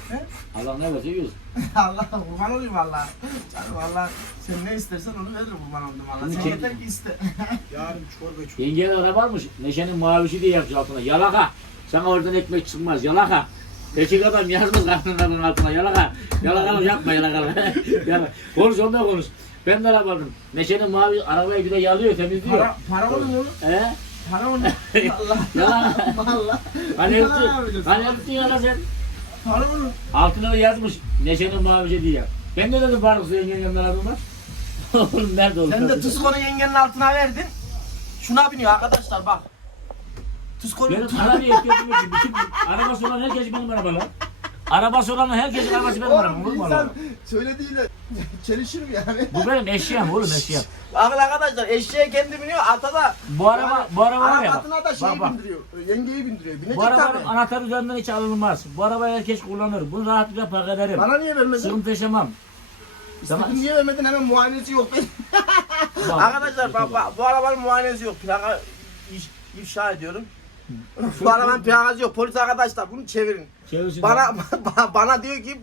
Speaker 2: Allah ne verse yiyoruz.
Speaker 1: Allah kurban olayım valla. Canım valla sen ne istersen onu veririm kurban oldum valla.
Speaker 2: Bunu
Speaker 1: Sen
Speaker 2: çek-
Speaker 1: yeter ki iste.
Speaker 4: Yarın çorba çok.
Speaker 2: Yengeye de varmış. Neşe'nin mavişi diye yapacak altına. Yalaka. Sana oradan ekmek çıkmaz. Yalaka. Erkek adam yazmaz karnının altına. Yalaka. Yalaka yapma yalaka. Yalaka. Konuş ondan konuş. Ben de arabadım. Neşe'nin mavi arabayı bir de yalıyor temizliyor.
Speaker 1: Para olur mu oğlum?
Speaker 2: He?
Speaker 1: Para olur mu? Valla.
Speaker 2: Yalaka.
Speaker 1: Valla.
Speaker 2: Hani öptü. Hani öptü yalaka sen.
Speaker 1: Para olur.
Speaker 2: Altına da yazmış. Neşe'nin mavişi diye. Ben de dedim Faruk yengenin yanında aradım var. Oğlum nerede oğlum?
Speaker 1: Sen de Tuzko'nu yengenin altına verdin. Şuna biniyor arkadaşlar bak. Tuzko'nu
Speaker 2: Benim para diye ihtiyacım yok. Bütün arabası olan herkes benim arabam. Arabası olan herkesin arabası benim arabam. Olur mu Allah?
Speaker 5: söylediğiyle çelişir mi yani?
Speaker 2: Bu benim eşyam oğlum eşyam.
Speaker 1: Bakın arkadaşlar eşeğe kendi biniyor ata da.
Speaker 2: Bu araba var ya bak.
Speaker 5: Atına da şeyi
Speaker 2: Bak, bak.
Speaker 5: bindiriyor. Yengeyi bindiriyor. Binecek
Speaker 2: Bu arabanın
Speaker 5: tabii.
Speaker 2: anahtarı üzerinden hiç alınmaz. Bu arabayı herkes kullanır. Bunu rahatlıkla park ederim.
Speaker 5: Bana niye vermedin?
Speaker 2: Sıkıntı yaşamam. Sana-
Speaker 5: Niye vermedin hemen muayenesi yok.
Speaker 2: Bak,
Speaker 1: Arkadaşlar bak bu arabanın muayenesi yok. Plaka ifşa ediyorum. Bu arabanın plakası yok. Polis arkadaşlar bunu çevirin.
Speaker 2: Çevirsinler.
Speaker 1: Bana diyor ki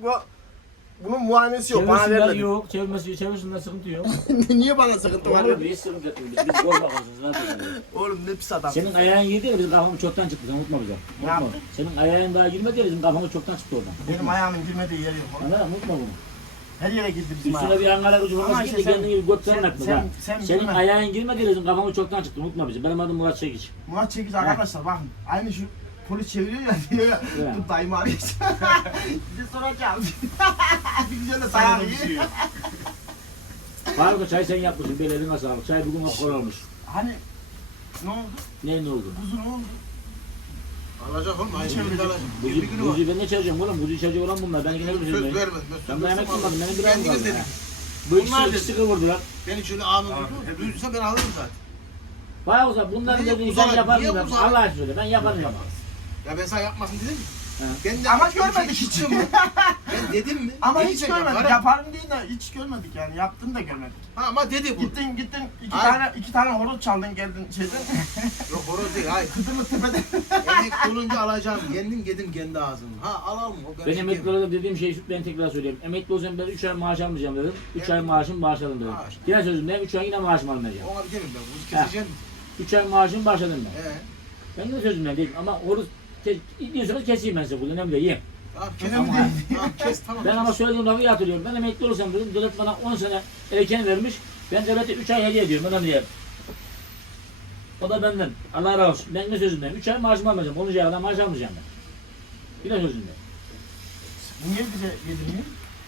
Speaker 1: bunun muayenesi yok. Bana
Speaker 2: Çevirsinler
Speaker 1: vermedin.
Speaker 2: yok. Çevirsinler sıkıntı yok.
Speaker 5: Niye bana sıkıntı var?
Speaker 2: Oğlum hiç sıkıntı yok. Biz korkma konuşuyoruz.
Speaker 1: Oğlum ne pis adam.
Speaker 2: Senin ayağın girdi ya bizim kafamız çoktan çıktı. Sen unutma bize.
Speaker 1: Ne yaptın?
Speaker 2: Senin ayağın daha girmedi ya bizim kafamız çoktan çıktı oradan.
Speaker 1: Benim ayağımın girmediği yer yok. oğlum.
Speaker 2: Anladın mı? Unutma bunu.
Speaker 1: Her yere girdi bizim
Speaker 2: Üstüne
Speaker 1: ayağım.
Speaker 2: bir Ankara gücü
Speaker 1: Ama
Speaker 2: babası
Speaker 1: işte
Speaker 2: gitti
Speaker 1: sen-
Speaker 2: kendin gibi göt senin
Speaker 1: sen-
Speaker 2: aklına.
Speaker 1: sen-
Speaker 2: ha.
Speaker 1: sen
Speaker 2: Senin
Speaker 1: bilme.
Speaker 2: ayağın girmedi ya bizim kafamız çoktan çıktı. Unutma bizi. Benim adım Murat Çekiç.
Speaker 1: Murat Çekiç arkadaşlar bakın. Aynı şu polis çeviriyor ya diyor ya.
Speaker 2: Evet.
Speaker 1: Bu dayımı arayacağım. Bize soracağım. Bir güzel de dayak yiyor.
Speaker 2: Faruk çay sen yapmışsın. Böyle eline sağlık. Çay bugün hop olmuş.
Speaker 1: Hani ne oldu?
Speaker 2: Ne oldu?
Speaker 1: Kuzu ne oldu?
Speaker 4: Alacak oğlum. Aynı
Speaker 1: Çevirecek.
Speaker 4: bir alacak.
Speaker 2: Buzu,
Speaker 4: 20 günü var.
Speaker 2: buzu ben ne çağıracağım oğlum? Buzu içeceği olan bunlar. Ben yine bir
Speaker 4: Söz
Speaker 2: söyleyeyim.
Speaker 4: vermez.
Speaker 2: Ben dayanak
Speaker 4: Söz
Speaker 2: tutmadım. Benim bir
Speaker 4: Kendiniz
Speaker 2: aldım.
Speaker 4: dediniz.
Speaker 2: Bu ikisi
Speaker 4: Bunlar
Speaker 2: ikisi
Speaker 4: dedi.
Speaker 2: kıvırdılar.
Speaker 4: Beni şöyle anında duyduysa ben alırım zaten.
Speaker 2: Bayağı uzak. Bunların
Speaker 4: Niye
Speaker 2: dediği sen
Speaker 4: uzak?
Speaker 2: yaparım.
Speaker 4: Niye
Speaker 2: ben.
Speaker 4: uzak?
Speaker 2: Allah aşkına söyle. Ben yaparım ama.
Speaker 4: Ya ben sana yapmasın dedim mi?
Speaker 2: He.
Speaker 4: Ben de
Speaker 1: Ama
Speaker 4: şöyle bir
Speaker 1: görmedik
Speaker 4: şey
Speaker 1: hiç.
Speaker 4: çıktı mı? Ben dedim mi?
Speaker 1: Ama
Speaker 4: Dedi
Speaker 1: hiç
Speaker 4: sen
Speaker 1: görmedik.
Speaker 4: yaparım.
Speaker 1: Yaparım değil de hiç görmedik yani. Yaptın da görmedik.
Speaker 4: Ha ama dedi bu.
Speaker 1: Gittin
Speaker 4: Hayır.
Speaker 1: iki tane horoz çaldın geldin şeyden.
Speaker 4: Yok horoz değil hayır.
Speaker 1: Kıdırlı tepeden.
Speaker 4: Emek olunca alacağım. Kendin dedim kendi ağzını. Ha al mı? O
Speaker 2: Ben emekli olacağım dediğim şeyi ben tekrar söyleyeyim. Emekli olacağım ben 3 ay maaş almayacağım dedim. 3 ay maaşım bağışladım dedim.
Speaker 4: Maaş.
Speaker 2: Yine sözümde 3 ay yine maaşımı almayacağım.
Speaker 4: Ona bir derim ben. Buzu keseceğim.
Speaker 2: 3 ay maaşımı bağışladım ben.
Speaker 4: He.
Speaker 2: Ben yine sözümden değilim ama oruz diyorsanız keseyim ben size bu önemli değil.
Speaker 4: Tamam kes.
Speaker 1: Önemli
Speaker 4: Tamam.
Speaker 1: değil.
Speaker 4: Tamam kes tamam.
Speaker 2: Ben ama söylediğim lafı iyi hatırlıyorum. Ben emekli olursam dedim devlet bana 10 sene erken vermiş. Ben devlete 3 ay hediye ediyorum. Önemli değil. O da benden. Allah razı olsun. Ben ne sözümdeyim? 3 ay maaşımı almayacağım. 10. ayda maaş almayacağım ben. Yine sözümdeyim.
Speaker 1: Niye bize yedirmiyor?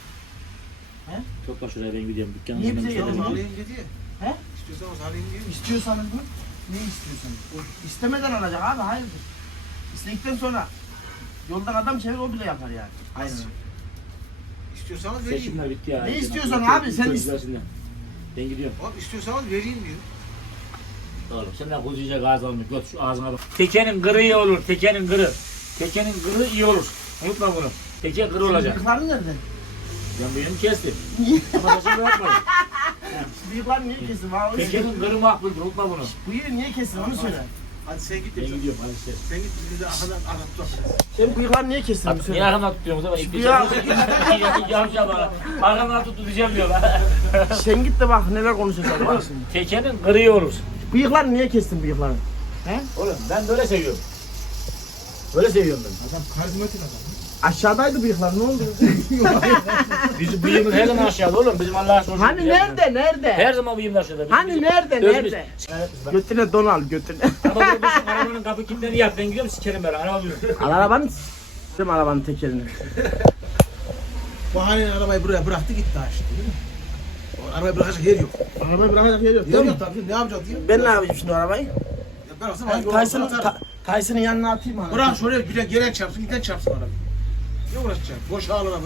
Speaker 2: Topla şuraya ben gidiyorum. Dükkanın
Speaker 1: Niye
Speaker 2: içinden
Speaker 1: bize
Speaker 2: bir şey
Speaker 1: yedin?
Speaker 2: alayım.
Speaker 4: Alayım dedi ya.
Speaker 1: He?
Speaker 4: İstiyorsanız alayım diye.
Speaker 1: İstiyorsanız mı? Ne istiyorsanız? İstemeden olacak abi hayırdır. İstedikten sonra yoldan adam çevir o bile yapar yani. Aynen.
Speaker 4: İstiyorsanız vereyim.
Speaker 2: Seçimler bitti ya.
Speaker 1: Ne istiyorsan abi, sen
Speaker 2: Ben gidiyorum.
Speaker 4: Oğlum istiyorsanız vereyim diyor.
Speaker 2: Oğlum sen de kuzuca gaz almış. Göt şu ağzına bak. Tekenin kırı iyi olur. Tekenin kırı. Tekenin kırı iyi olur. Unutma bunu. Teke kırı olacak.
Speaker 1: Bıyıkların nerede?
Speaker 2: Ben bu yerini kestim.
Speaker 1: Niye?
Speaker 2: Ama saçımı bırakmadım.
Speaker 1: Bıyıklar niye kesin? Bana
Speaker 2: Tekenin kırı makbuldür. Unutma bunu.
Speaker 1: Bıyığı niye kesin onu söyle.
Speaker 4: Hadi sen git
Speaker 2: Ben
Speaker 4: de.
Speaker 2: gidiyorum. Hadi ses.
Speaker 4: Sen git bizi de arkadan tut.
Speaker 1: Sen bıyıklar niye kesin onu
Speaker 2: Niye
Speaker 1: söyle.
Speaker 2: arkamdan tutuyorsunuz ama ipte
Speaker 1: Ya.
Speaker 2: yapacağım bana. Arkamdan tuttu diyeceğim diyorlar.
Speaker 1: Sen git de bak neler konuşacağız bak şimdi.
Speaker 2: Tekenin kırı iyi olur.
Speaker 1: Bıyıklar niye kestin bıyıklarını?
Speaker 2: Oğlum ben böyle seviyorum. Böyle seviyorum ben.
Speaker 5: Adam karizmatik adam.
Speaker 1: Aşağıdaydı bıyıklar ne oldu?
Speaker 2: Bizim bıyığımız her zaman aşağıda oğlum. Bizim Allah'a sorsun.
Speaker 1: Hani nerede nerede?
Speaker 2: Her zaman bıyığımız aşağıda. Bizim-
Speaker 1: Hani nerede
Speaker 2: Özümüz-
Speaker 1: nerede? Götüne don al götüne.
Speaker 2: Ama bu şu arabanın kapı kimleri yap? Ben gidiyorum sikerim ben. Araba buyur.
Speaker 1: Al arabanı s**tim arabanın tekerini.
Speaker 4: Bahanenin arabayı buraya bıraktı gitti açtı değil mi? O arabayı bırakacak yer yok.
Speaker 1: Arabayı bırakacak yer yok
Speaker 4: Yer yok tabii ne yapacak diye.
Speaker 1: Ben ne yapayım şimdi o arabayı?
Speaker 4: Ya bıraksın ben yolunu
Speaker 1: Tyson'ın
Speaker 4: atarım.
Speaker 1: Tyson'ın yanına atayım mı?
Speaker 4: Bırak şuraya giden gelen çarpsın giden çarpsın arabayı. Ne uğraşacaksın? Boş al arabayı.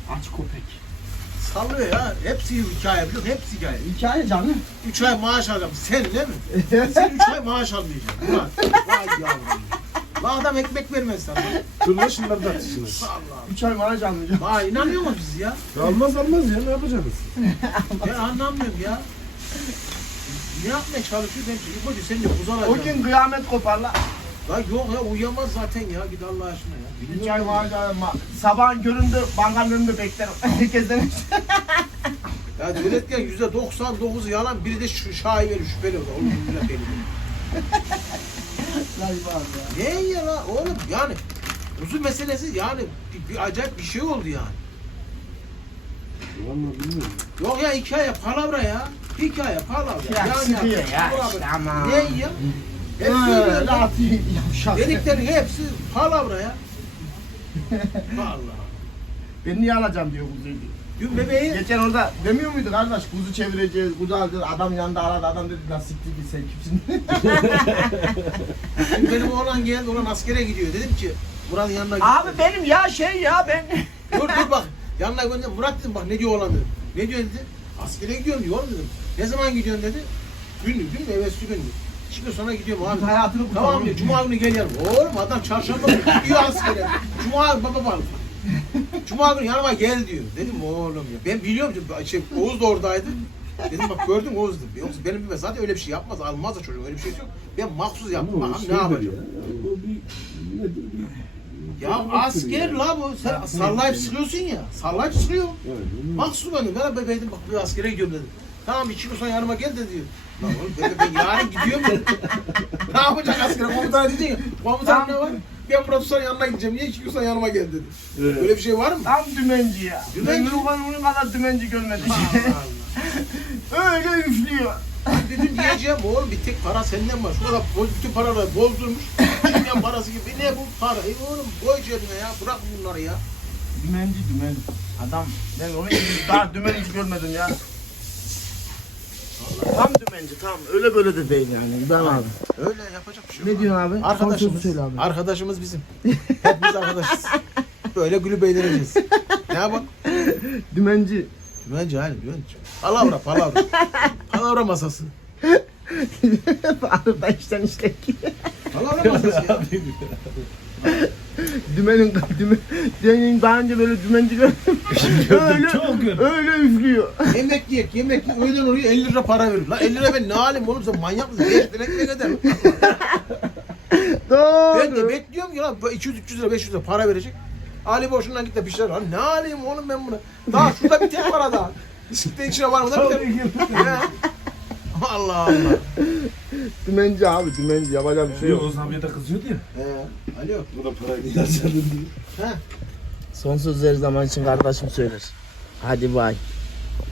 Speaker 1: Aç köpek.
Speaker 4: Sallıyor ya. Hepsi hikaye biliyor musun? Hepsi hikaye.
Speaker 1: Hikaye canım.
Speaker 4: 3 ay maaş alacağım. Sen değil mi? Sen 3 ay maaş almayacaksın. Ulan. Vay yavrum. Lan adam ekmek vermez sana.
Speaker 3: Dur lan şunları da atışınız.
Speaker 4: Allah.
Speaker 1: 3 ay maaş almayacağım.
Speaker 4: Vay inanmıyor musun biz ya?
Speaker 3: Almaz ya ne yapacaksınız?
Speaker 4: Ben anlamıyorum ya. Ne yapmaya çalışıyor ben ki? İbocu sen de buz
Speaker 1: O
Speaker 4: alacaksın.
Speaker 1: gün kıyamet kopar la.
Speaker 4: Lan yok ya uyuyamaz zaten ya. Git Allah aşkına ya.
Speaker 1: 3 ay maaş alma. Sabahın köründe bankanın önünde beklerim. Herkesten
Speaker 4: Ya devletken %99 yalan, biri de şu şaibeli şüpheli olur. Oğlum yüzüne belli. Ne ya la oğlum yani uzun meselesi yani bir acayip bir şey oldu yani.
Speaker 3: Vallahi bilmiyorum.
Speaker 4: Yok ya hikaye palavra ya. Hikaye palavra.
Speaker 1: Ya sıkıyor ya
Speaker 4: palavra.
Speaker 1: işte ama.
Speaker 4: Ne ya? Hepsi öyle
Speaker 1: Öyle
Speaker 4: ya.
Speaker 1: atayım yavşak.
Speaker 4: Dediklerin hepsi palavra ya. Vallahi.
Speaker 1: Ben niye alacağım diyor kuzuyu diyor.
Speaker 4: Dün bebeği
Speaker 1: Geçen orada demiyor muydu kardeş kuzu çevireceğiz, kuzu alacağız. Adam yanında aradı, adam dedi lan siktir git sen kimsin?
Speaker 4: dün benim oğlan geldi, oğlan askere gidiyor. Dedim ki Murat'ın yanına git.
Speaker 1: Abi benim ya şey ya ben.
Speaker 4: Dur bak. Yanına gönderdim. Murat dedim bak ne diyor oğlan dedim. Ne diyor dedi. Askere gidiyorum diyor oğlum dedim. Ne zaman gidiyorsun dedi. Gün mü evvelsi gündü. 2 gün sonra gidiyorum abi.
Speaker 1: Hayatını
Speaker 4: Tamam diyor. Cuma günü gel yarın. Oğlum adam çarşamba günü gidiyor askere. Cuma günü baba bak. Cuma günü yanıma gel diyor. Dedim oğlum ya. Ben biliyorum ki Oğuz da oradaydı. Dedim bak gördün mü Oğuz dedim. Yoksa benim bilmem zaten öyle bir şey yapmaz. Almaz da çocuğum öyle bir şey yok. Ben mahsus yaptım. Bakalım ne yapacağım. Ya asker la bu. Sen sallayıp sıkıyorsun ya. Sallayıp sıkıyor. Mahsus benim. Ben dedim bak bir askere gidiyorum dedim. Tamam 2 gün sonra yanıma gel de diyor. Lan oğlum ben yarın gidiyorum dedim. Ne yapacak askere? Komutan diyecek ya. Komutan ne var? Ben Murat Usta'nın yanına gideceğim. Niye 2 gün sonra yanıma gel dedi. Böyle bir şey var mı?
Speaker 1: Tam dümenci ya.
Speaker 4: Dümenci.
Speaker 1: Ben onun kadar dümenci görmedim. Öyle üflüyor.
Speaker 4: Dedim diyeceğim oğlum bir tek para senden var. Şurada bütün paraları bozdurmuş. Çin'den parası gibi. Ne bu para? Oğlum koy cebine ya. Bırak bunları ya.
Speaker 1: Dümenci. Adam ben onun gibi daha dümenci görmedim ya. Tam dümenci tam. Öyle böyle de değil yani. Ben abi.
Speaker 4: Öyle yapacak bir şey yok.
Speaker 1: Ne diyorsun abi?
Speaker 4: Arkadaşımız.
Speaker 1: Söyle abi.
Speaker 4: Arkadaşımız bizim. Hepimiz arkadaşız. Böyle gülüp eğleneceğiz. Ne yapalım?
Speaker 1: Dümenci.
Speaker 4: Dümenci hani dümenci. Palavra. Palavra masası.
Speaker 1: Arada işten işlek.
Speaker 4: Palavra masası ya.
Speaker 1: Dümenin daha önce böyle dümenci görmedim. öyle üflüyor.
Speaker 4: Yemek öğlen oraya 50 lira para verir. Lan 50 lira ben ne alayım oğlum sen manyak mısın? 5 lira ekmek eder.
Speaker 1: Doğru.
Speaker 4: Ben de bekliyorum ki lan 200-300 lira 500 lira para verecek. Ali boşundan git de bir şeyler al. Ne alayım oğlum ben bunu? Daha şurada bir tek para daha. Bisikletin içine var mı da bir tek. He. Allah Allah.
Speaker 1: Dümenci abi dümenci yapacak bir şey yok.
Speaker 3: Oğuz abiye de kızıyordu ya.
Speaker 4: He. Alo.
Speaker 3: Bu da parayı niye harcadın diye.
Speaker 4: He.
Speaker 1: Son sözleri zaman için kardeşim söyler. Hadi bay.